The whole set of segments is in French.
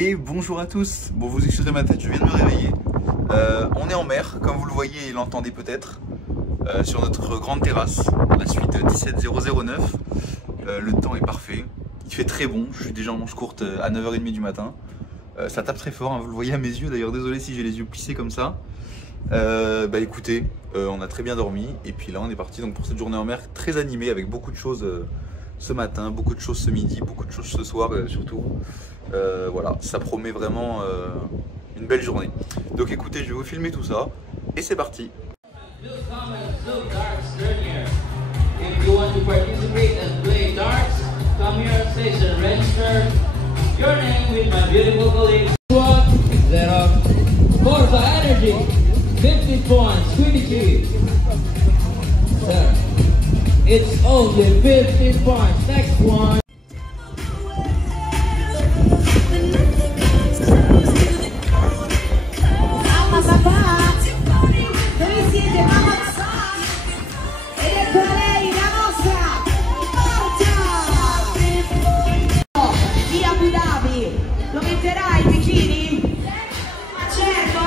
Et bonjour à tous. Bon, vous excuserez ma tête, je viens de me réveiller. On est en mer, comme vous le voyez et l'entendez peut-être, sur notre grande terrasse, la suite 17009. Le temps est parfait, il fait très bon, je suis déjà en manche courte à 9h30 du matin. Ça tape très fort, hein, vous le voyez à mes yeux, d'ailleurs désolé si j'ai les yeux plissés comme ça. Bah écoutez, on a très bien dormi et puis là on est parti donc pour cette journée en mer très animée avec beaucoup de choses ce matin, beaucoup de choses ce midi, beaucoup de choses ce soir surtout. Voilà, ça promet vraiment une belle journée. Donc écoutez, je vais vous filmer tout ça et c'est parti. Forza Energy, 50 points, 22. It's only 15 points. Next one. Mamma papà, dove siete? Mamma ed eccola lei, la nostra Porta di Abu Dhabi. Lo metterai i bikini? Ma certo,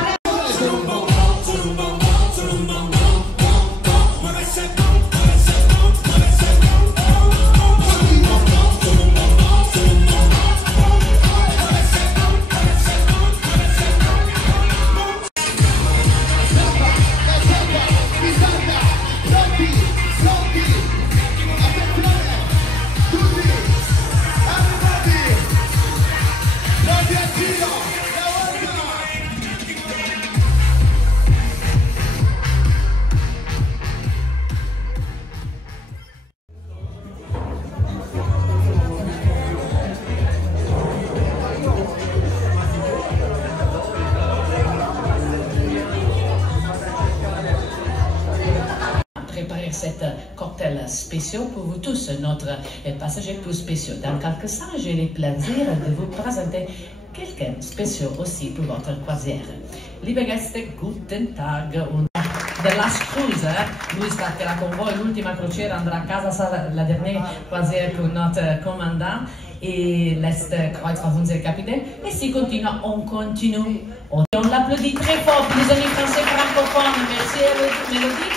Cette cocktail spécial pour vous tous, notre passager plus spécial. Dans quelques instants, j'ai le plaisir de vous présenter quelqu'un de spécial aussi pour votre croisière. Liebe Gäste, guten Tag und The Last Cruise, lui starterà con voi l'ultima crociera, andrà a casa, sarà la dernière croisière pour notre commandant et l'Est Kreuzfahrt unser Capitaine. Et si on continue. On l'applaudit très fort pour les amis français francophones. Merci Mélodie.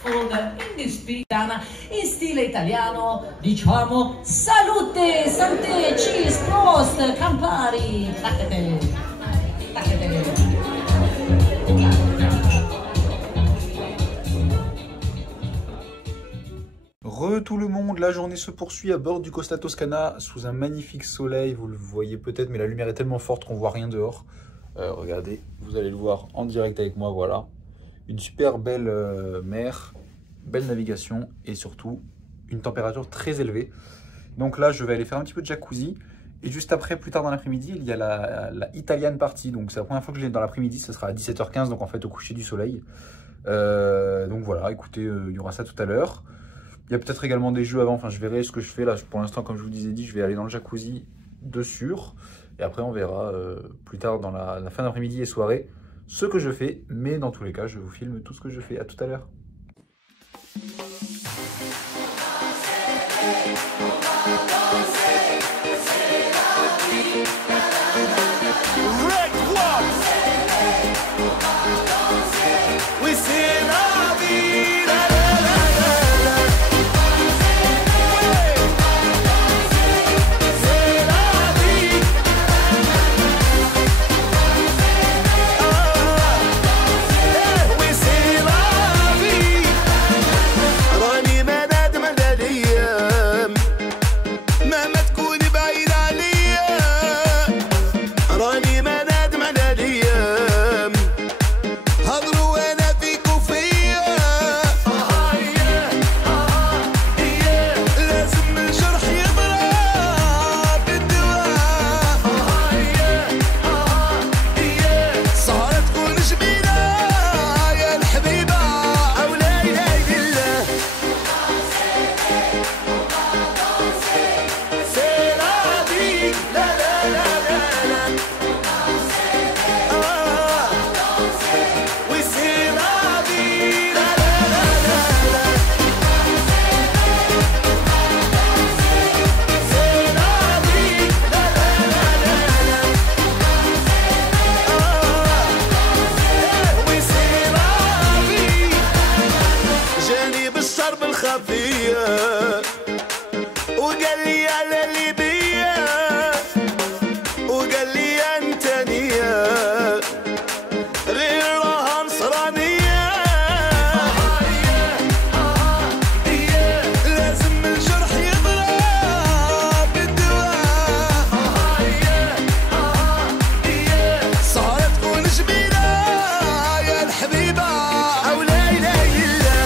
For the English speaker in stile italiano diciamo salute, salute, cheese, prost, Campari, taccate, taccate. Tout le monde, la journée se poursuit à bord du Costa Toscana sous un magnifique soleil, vous le voyez peut-être mais la lumière est tellement forte qu'on voit rien dehors. Regardez, vous allez le voir en direct avec moi, voilà. Une super belle mer, belle navigation et surtout une température très élevée. Donc là, je vais aller faire un petit peu de jacuzzi. Et juste après, plus tard dans l'après-midi, il y a la Italian Party. Donc c'est la première fois que je l'ai dans l'après-midi, ce sera à 17h15, donc en fait au coucher du soleil. Donc voilà, écoutez, il y aura ça tout à l'heure. Il y a peut-être également des jeux avant, enfin je verrai ce que je fais là. Pour l'instant, comme je vous disais, je vais aller dans le jacuzzi de sûr. Et après, on verra plus tard dans la fin d'après-midi et soirée ce que je fais, mais dans tous les cas, je vous filme tout ce que je fais. À tout à l'heure. ما فيا وقال لي على ليبيا وقال لي انت نية غير راها نصرانية لازم الجرح يضرب بالدواء سهرة تكون جميلة يا الحبيبة أو لا إله إلا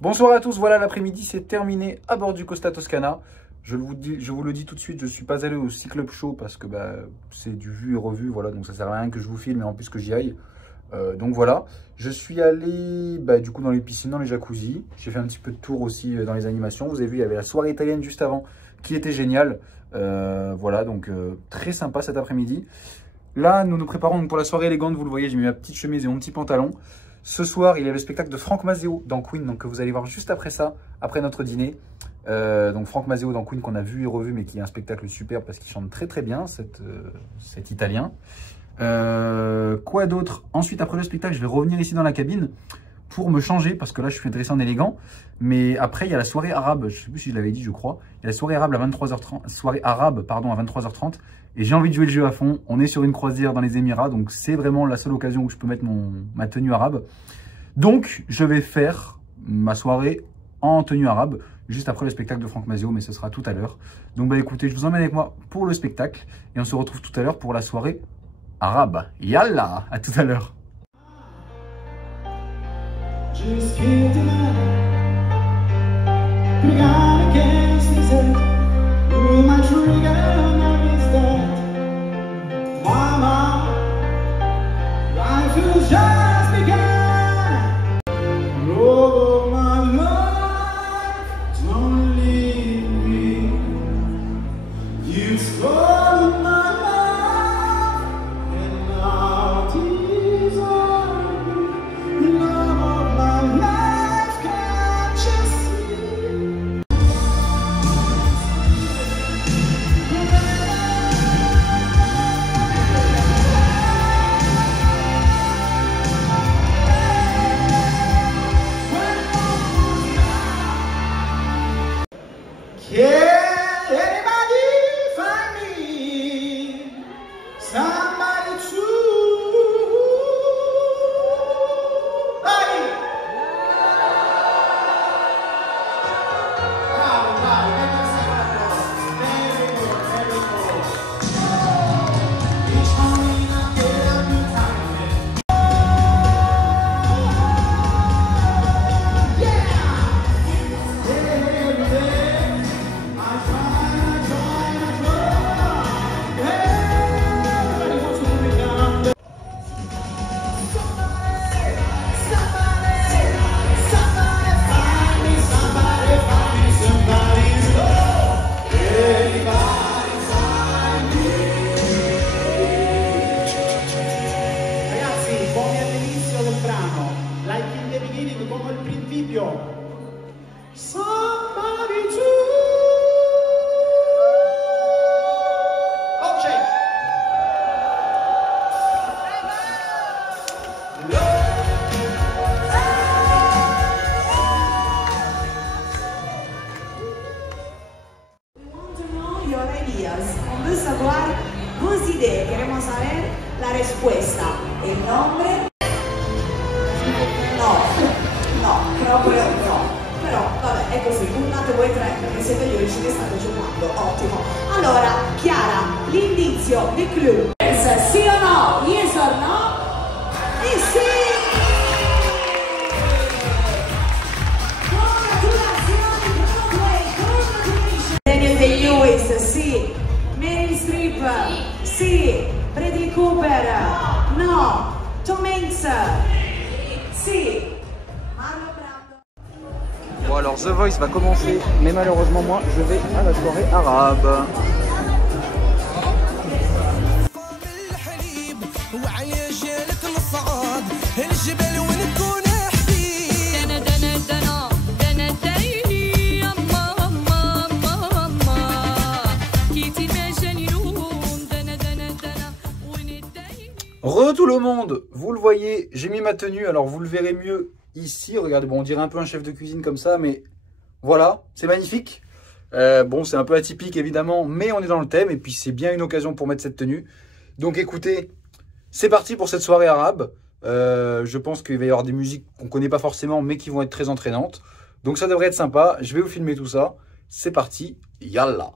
Bonsoir à tous, voilà l'après-midi c'est terminé à bord du Costa Toscana. Je vous le dis tout de suite, je ne suis pas allé au Cyclope Show parce que c'est du vu et revu, voilà, donc ça sert à rien que je vous filme et en plus que j'y aille. Donc voilà, je suis allé du coup dans les piscines, dans les jacuzzis. J'ai fait un petit peu de tour aussi dans les animations. Vous avez vu, il y avait la soirée italienne juste avant qui était géniale. Voilà, donc très sympa cet après-midi. Là, nous nous préparons pour la soirée élégante. Vous le voyez, j'ai mis ma petite chemise et mon petit pantalon. Ce soir, il y a le spectacle de Franck Mazeo dans Queen, donc que vous allez voir juste après ça, après notre dîner. Donc Franck Mazeo dans Queen qu'on a vu et revu, mais qui est un spectacle super parce qu'il chante très très bien, cet Italien. Quoi d'autre? Ensuite, après le spectacle, je vais revenir ici dans la cabine pour me changer parce que là, je suis dressé en élégant. Mais après, il y a la soirée arabe. Je ne sais plus si je l'avais dit, je crois. Il y a la soirée arabe à 23h30. Soirée arabe, pardon, à 23h30. Et j'ai envie de jouer le jeu à fond. On est sur une croisière dans les Émirats, donc c'est vraiment la seule occasion où je peux mettre ma tenue arabe. Donc, je vais faire ma soirée en tenue arabe juste après le spectacle de Franck Mazeo, mais ce sera tout à l'heure. Donc, écoutez, je vous emmène avec moi pour le spectacle et on se retrouve tout à l'heure pour la soirée arabe. Yallah, à tout à l'heure. Just On veut savoir vos idées. Queremos saber la respuesta. El nombre? No, no, proprio no. Però vabbè, è così, punnate voi tre perché siete gli unici che state giocando. Ottimo. Allora, Chiara, l'indizio di clue. Sì o no? Yes or no? E sì! Daniel Day-Lewis, sì. Meryl Streep, sì. Bradley Cooper, no. Tom Hanks, sì. Marlon Brando. Bon alors The Voice va commencer, mais malheureusement moi je vais à la soirée arabe. Re tout le monde, vous le voyez, j'ai mis ma tenue, alors vous le verrez mieux ici. Regardez, bon, on dirait un peu un chef de cuisine comme ça, mais voilà, c'est magnifique. Bon, c'est un peu atypique évidemment, mais on est dans le thème et puis c'est bien une occasion pour mettre cette tenue. Donc écoutez, c'est parti pour cette soirée arabe. Je pense qu'il va y avoir des musiques qu'on ne connaît pas forcément, mais qui vont être très entraînantes. Donc ça devrait être sympa, je vais vous filmer tout ça. C'est parti, yallah.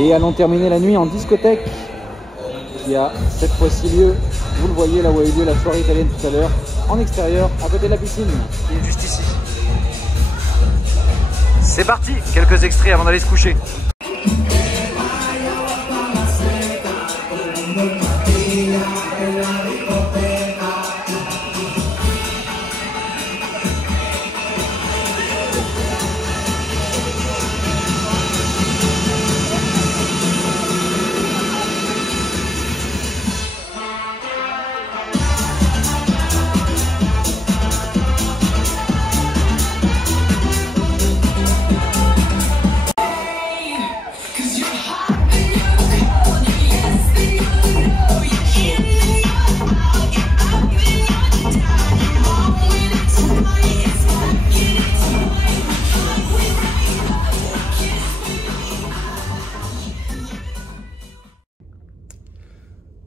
Et allons terminer la nuit en discothèque qui a cette fois-ci lieu, vous le voyez là où a eu lieu la soirée italienne tout à l'heure, en extérieur, à côté de la piscine. Il est juste ici. C'est parti, quelques extraits avant d'aller se coucher.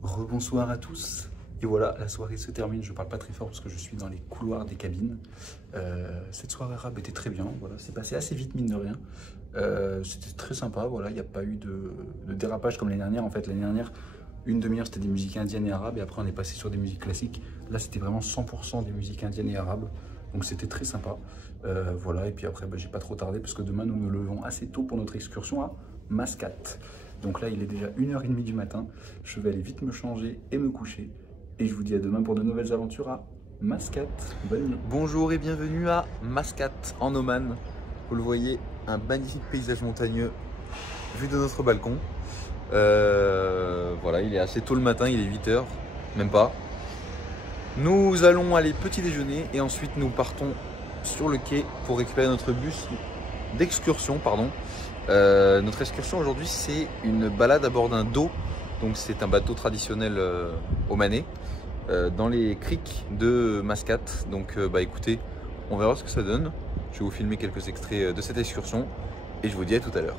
Rebonsoir à tous. Et voilà, la soirée se termine. Je parle pas très fort parce que je suis dans les couloirs des cabines. Cette soirée arabe était très bien. Voilà, c'est passé assez vite mine de rien. C'était très sympa. Voilà, il n'y a pas eu de dérapage comme l'année dernière. En fait, l'année dernière, une demi-heure c'était des musiques indiennes et arabes et après on est passé sur des musiques classiques. Là, c'était vraiment 100% des musiques indiennes et arabes. Donc c'était très sympa. Voilà, et puis après, j'ai pas trop tardé parce que demain nous nous levons assez tôt pour notre excursion à Mascate. Donc là, il est déjà 1h30 du matin. Je vais aller vite me changer et me coucher. Et je vous dis à demain pour de nouvelles aventures à Mascate. Bonne nuit. Bonjour et bienvenue à Mascate en Oman. Vous le voyez, un magnifique paysage montagneux vu de notre balcon. Voilà, il est assez tôt le matin, il est 8h, même pas. Nous allons aller petit déjeuner et ensuite nous partons sur le quai pour récupérer notre bus d'excursion, pardon. Notre excursion aujourd'hui, c'est une balade à bord d'un do. Donc c'est un bateau traditionnel omanais dans les criques de Mascate. Donc écoutez, on verra ce que ça donne. Je vais vous filmer quelques extraits de cette excursion et je vous dis à tout à l'heure.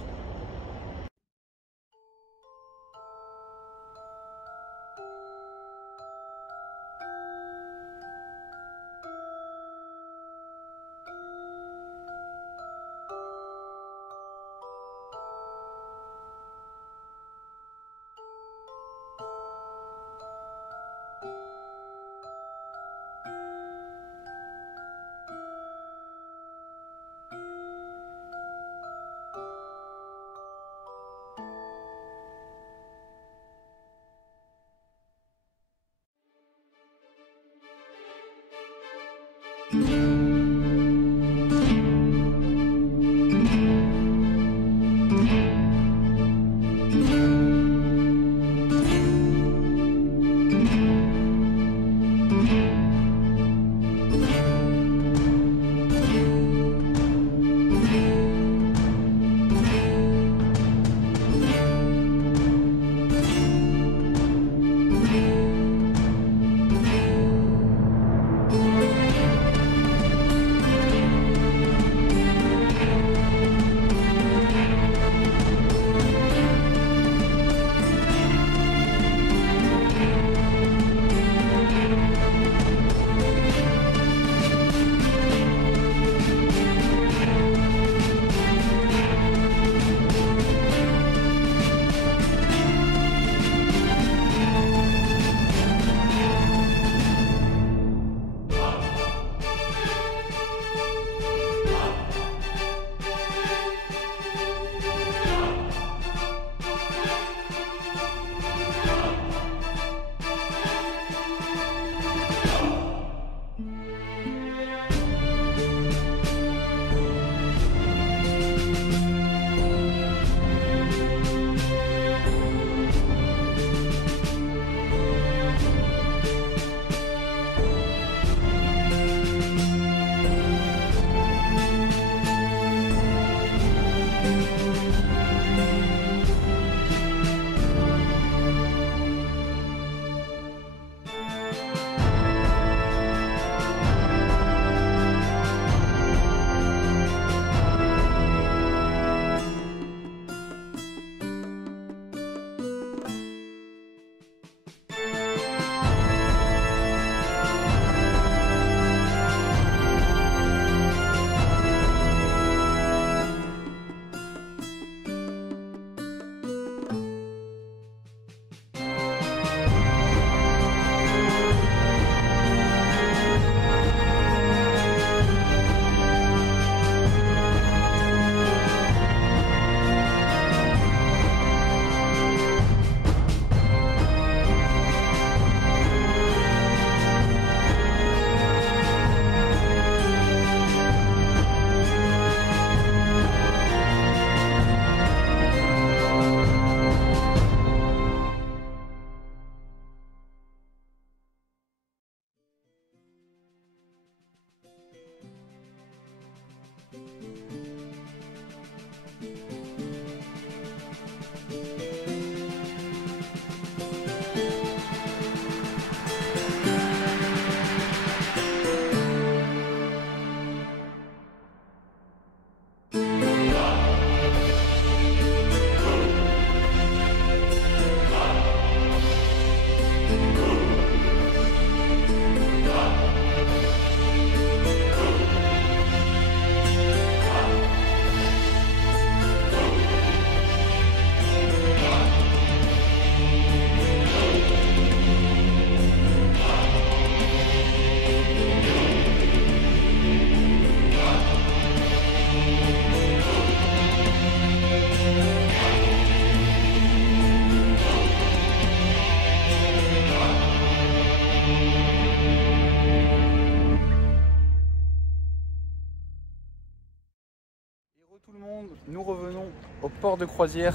Tout le monde, nous revenons au port de croisière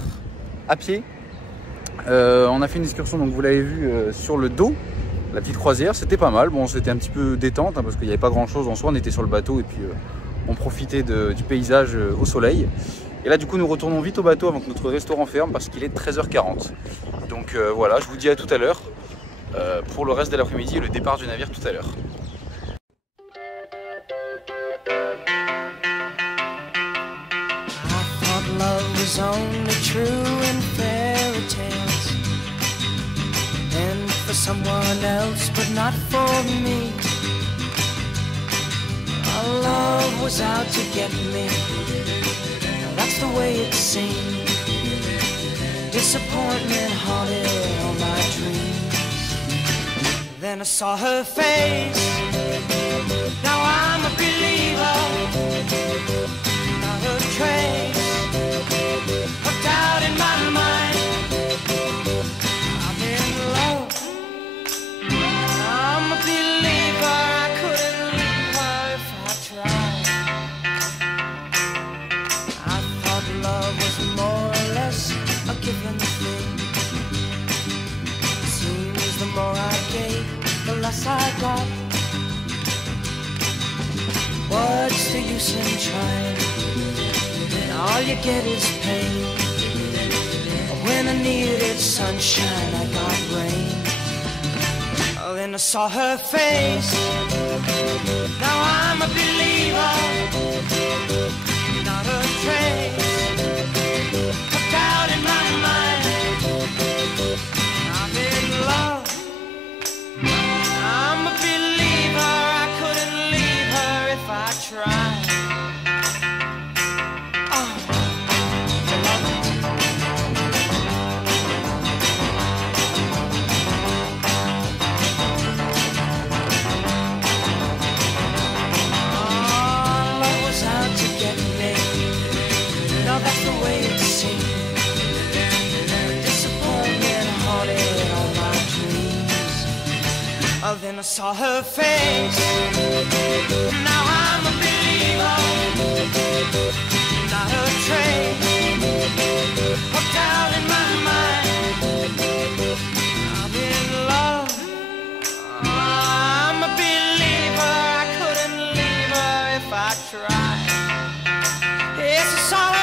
à pied. On a fait une excursion, donc vous l'avez vu, sur le dos, la petite croisière, c'était pas mal. Bon, c'était un petit peu détente hein, parce qu'il n'y avait pas grand chose en soi, on était sur le bateau et puis on profitait du paysage au soleil. Et là du coup nous retournons vite au bateau avant que notre restaurant ferme parce qu'il est 13h40. Donc voilà, je vous dis à tout à l'heure pour le reste de l'après-midi et le départ du navire tout à l'heure. Love was only true in fairy tales, and for someone else, but not for me. Our love was out to get me. That's the way it seemed. Disappointment haunted all my dreams. Then I saw her face. Now I'm a believer. Not a trace of doubt in my mind. I'm in love. I'm a believer. I couldn't leave her if I tried. I thought love was more or less a given thing. Seems the more I gave, the less I got. What's the use in trying? All you get is pain. When I needed sunshine, I got rain. Oh, then I saw her face. Now I'm a believer. Not a trace of doubt in my mind. I'm in love. I'm a believer. I couldn't leave her if I tried. That's the way it seemed. Disappointment haunted all my dreams. Oh, then I saw her face. Now I'm a believer. Not a trace of doubt in my mind. I'm in love. I'm a believer. I couldn't leave her if I tried. Yes, I saw her.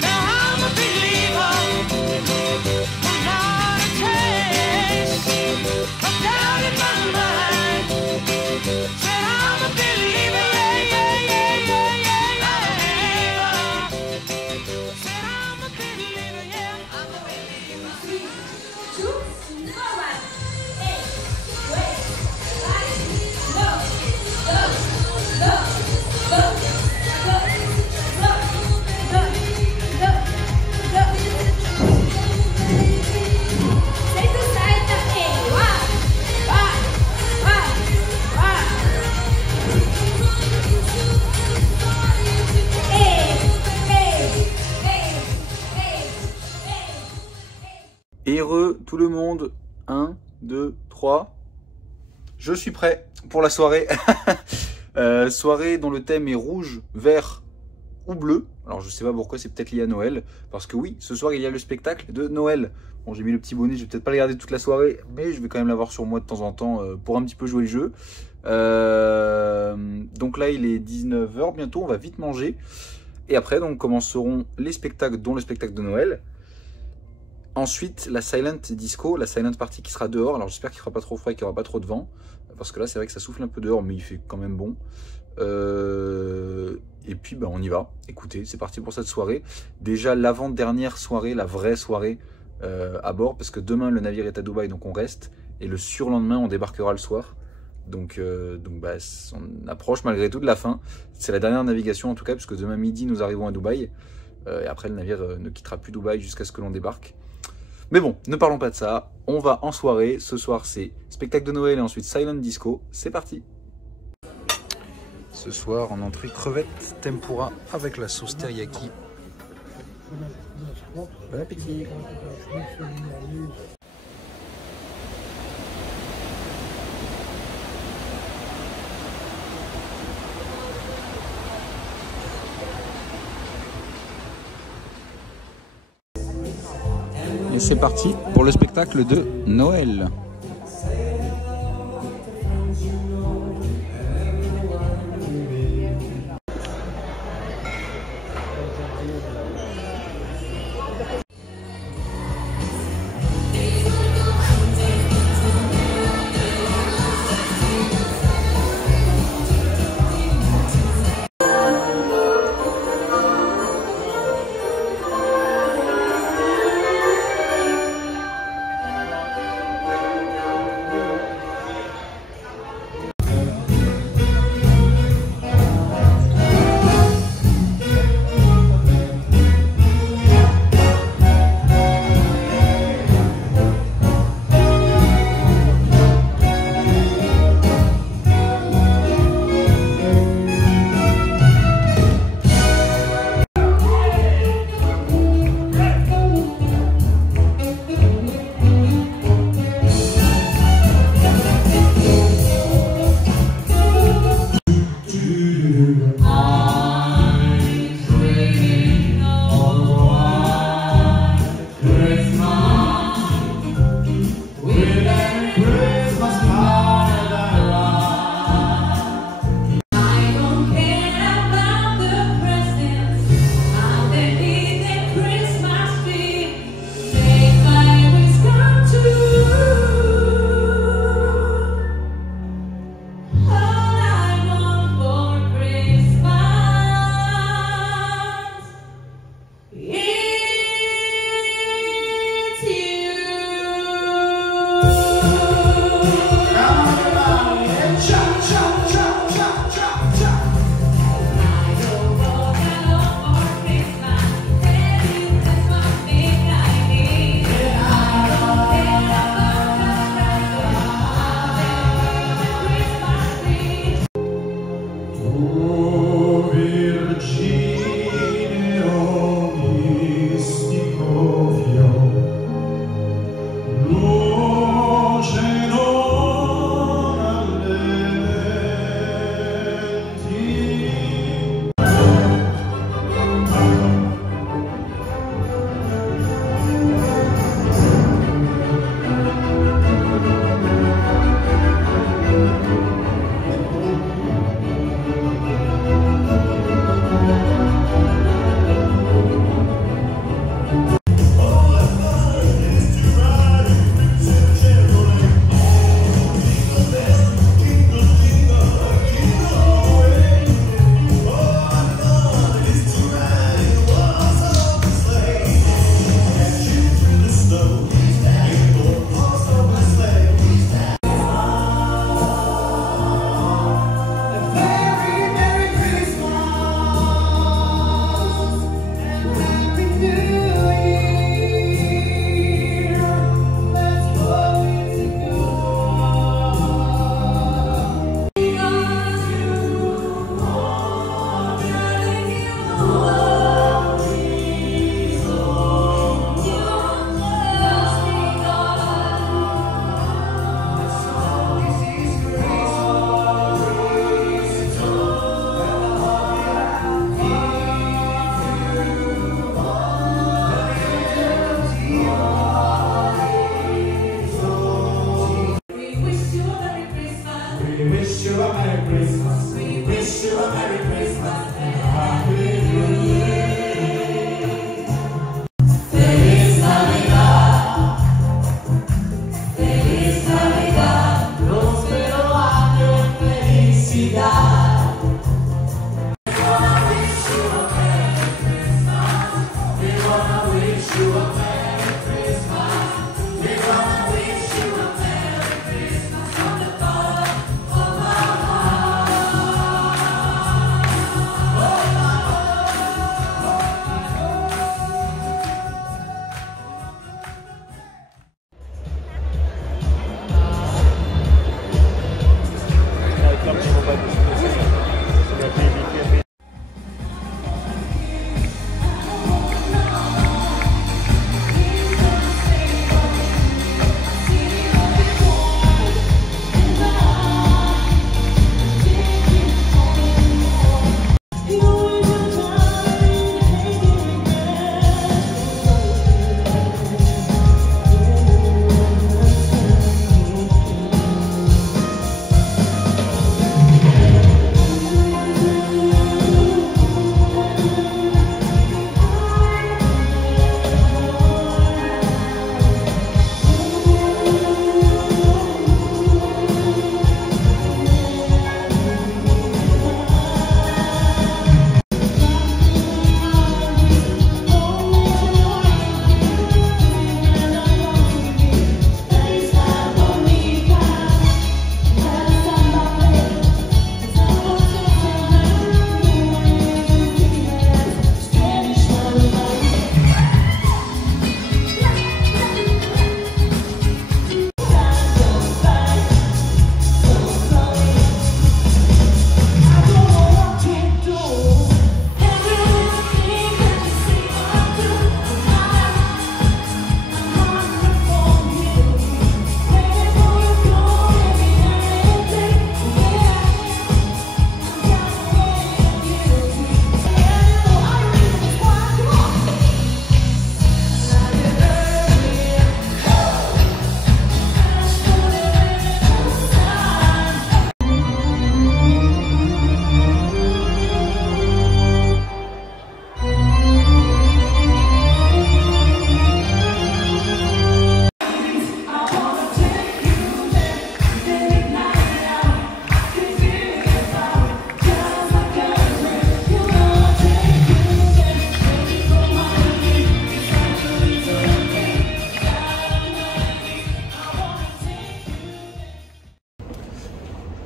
Now I'm a believer. I'm not a trace of doubt in my mind. Said I'm a believer, yeah, yeah, yeah, yeah, yeah. Said I'm a believer, yeah, I'm a believer. 3, 2, 1, 8, wait, 5, go, go, go, go. Et heureux tout le monde, 1, 2, 3, je suis prêt pour la soirée. Soirée dont le thème est rouge, vert ou bleu. Alors je sais pas pourquoi, c'est peut-être lié à Noël. Parce que oui, ce soir il y a le spectacle de Noël. Bon, j'ai mis le petit bonnet, je vais peut-être pas le garder toute la soirée, mais je vais quand même l'avoir sur moi de temps en temps pour un petit peu jouer le jeu. Donc là il est 19 h bientôt, on va vite manger. Et après, donc, commenceront les spectacles, dont le spectacle de Noël. Ensuite, la Silent Disco, la Silent Party qui sera dehors. Alors j'espère qu'il ne fera pas trop froid et qu'il n'y aura pas trop de vent. Parce que là, c'est vrai que ça souffle un peu dehors, mais il fait quand même bon. Et puis, on y va. Écoutez, c'est parti pour cette soirée. Déjà, l'avant-dernière soirée, la vraie soirée à bord. Parce que demain, le navire est à Dubaï, donc on reste. Et le surlendemain, on débarquera le soir. Donc on approche malgré tout de la fin. C'est la dernière navigation en tout cas, puisque demain midi, nous arrivons à Dubaï. Et après, le navire ne quittera plus Dubaï jusqu'à ce que l'on débarque. Mais bon, ne parlons pas de ça, on va en soirée. Ce soir, c'est spectacle de Noël et ensuite Silent Disco. C'est parti. Ce soir, en entrée, crevettes tempura avec la sauce teriyaki. Bon appétit. Et c'est parti pour le spectacle de Noël.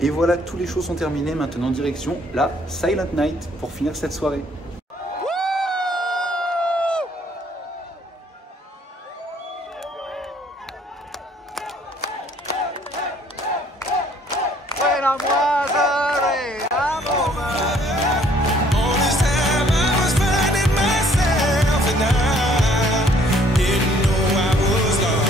Et voilà, tous les shows sont terminés. Maintenant, direction la Silent Night pour finir cette soirée. All this time I was finding myself and I didn't know I was lost.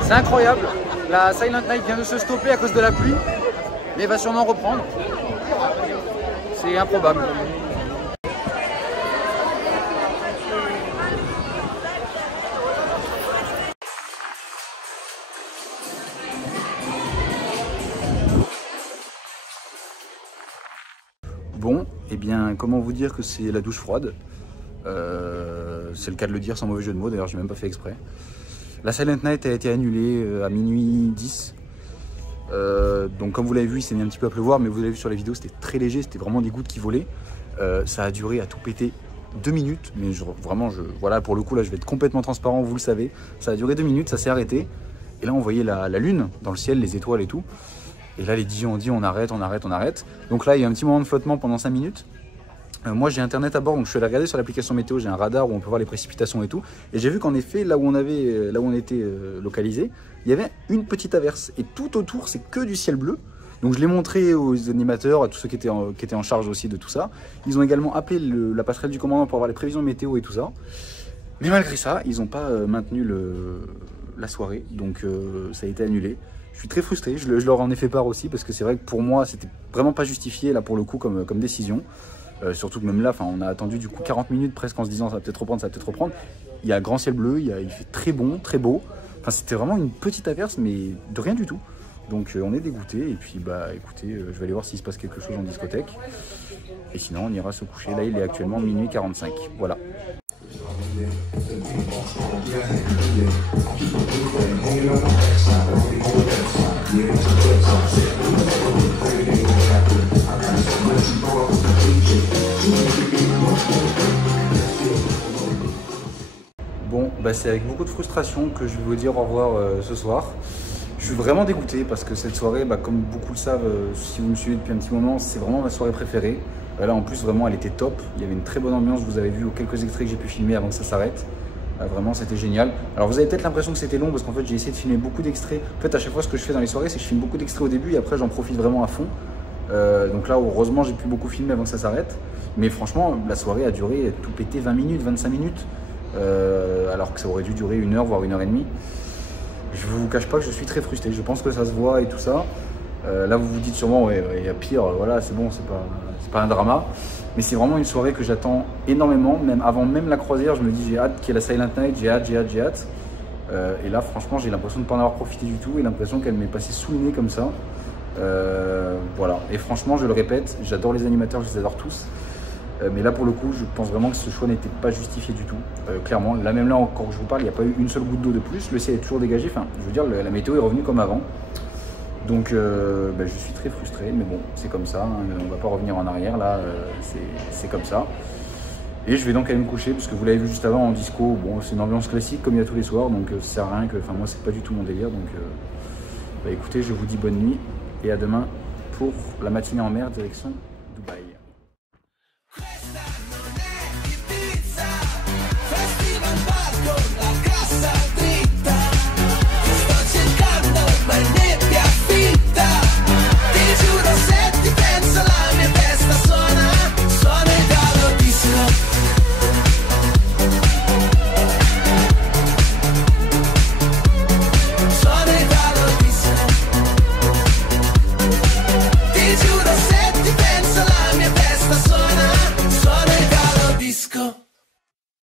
C'est incroyable, la Silent Night vient de se stopper à cause de la pluie, mais va sûrement reprendre. C'est improbable. Bon, eh bien, comment vous dire que c'est la douche froide? C'est le cas de le dire sans mauvais jeu de mots, d'ailleurs j'ai même pas fait exprès. La Silent Night a été annulée à minuit 10. Donc comme vous l'avez vu, il s'est mis un petit peu à pleuvoir, mais vous l'avez vu sur les vidéos, c'était très léger, c'était vraiment des gouttes qui volaient. Ça a duré à tout péter 2 minutes, mais voilà, pour le coup là je vais être complètement transparent, vous le savez. Ça a duré 2 minutes, ça s'est arrêté. Et là on voyait la lune dans le ciel, les étoiles et tout. Et là les DJ ont dit on arrête, on arrête, on arrête. Donc là il y a un petit moment de flottement pendant 5 minutes. Moi j'ai internet à bord, donc je suis allé regarder sur l'application météo, j'ai un radar où on peut voir les précipitations et tout. Et j'ai vu qu'en effet, là où on était localisé, il y avait une petite averse. Et tout autour, c'est que du ciel bleu. Donc je l'ai montré aux animateurs, à tous ceux qui étaient en charge aussi de tout ça. Ils ont également appelé la passerelle du commandant pour avoir les prévisions météo et tout ça. Mais malgré ça, ils n'ont pas maintenu la soirée, donc ça a été annulé. Je suis très frustré, je leur en ai fait part aussi, parce que c'est vrai que pour moi, c'était vraiment pas justifié là pour le coup comme décision. Surtout que même là, on a attendu du coup 40 minutes presque en se disant ça va peut-être reprendre, ça va peut-être reprendre. Il y a grand ciel bleu, il fait très bon, très beau. Enfin, c'était vraiment une petite averse, mais de rien du tout. Donc on est dégoûté. Et puis bah écoutez, je vais aller voir s'il se passe quelque chose en discothèque. Et sinon on ira se coucher. Là il est actuellement minuit 45. Voilà. Bon, bah c'est avec beaucoup de frustration que je vais vous dire au revoir ce soir. Je suis vraiment dégoûté parce que cette soirée, comme beaucoup le savent, si vous me suivez depuis un petit moment, c'est vraiment ma soirée préférée. Là en plus vraiment elle était top, il y avait une très bonne ambiance, vous avez vu quelques extraits que j'ai pu filmer avant que ça s'arrête. Vraiment c'était génial. Alors vous avez peut-être l'impression que c'était long parce qu'en fait j'ai essayé de filmer beaucoup d'extraits. En fait à chaque fois ce que je fais dans les soirées c'est que je filme beaucoup d'extraits au début et après j'en profite vraiment à fond. Donc là heureusement j'ai pu beaucoup filmer avant que ça s'arrête. Mais franchement la soirée a duré tout pété 20 minutes, 25 minutes. Alors que ça aurait dû durer 1 heure voire 1 heure et demie. Je vous cache pas que je suis très frustré, je pense que ça se voit et tout ça. Là vous vous dites sûrement ouais il y a pire, voilà c'est bon, c'est pas un drama. Mais c'est vraiment une soirée que j'attends énormément, même avant même la croisière, je me dis j'ai hâte qu'il y ait la Silent Night, j'ai hâte. Et là franchement j'ai l'impression de ne pas en avoir profité du tout et l'impression qu'elle m'est passée sous le nez comme ça. Voilà, et franchement je le répète, j'adore les animateurs, je les adore tous. Mais là pour le coup je pense vraiment que ce choix n'était pas justifié du tout, clairement. Là même là encore que je vous parle, il n'y a pas eu une seule goutte d'eau de plus, le ciel est toujours dégagé, enfin je veux dire la météo est revenue comme avant. Donc je suis très frustré, mais bon c'est comme ça, hein, on ne va pas revenir en arrière, là c'est comme ça. Et je vais donc aller me coucher, parce que vous l'avez vu juste avant en disco, bon c'est une ambiance classique comme il y a tous les soirs, donc ça sert à rien que, enfin moi c'est pas du tout mon délire, donc bah, écoutez je vous dis bonne nuit, et à demain pour la matinée en mer direction Dubaï.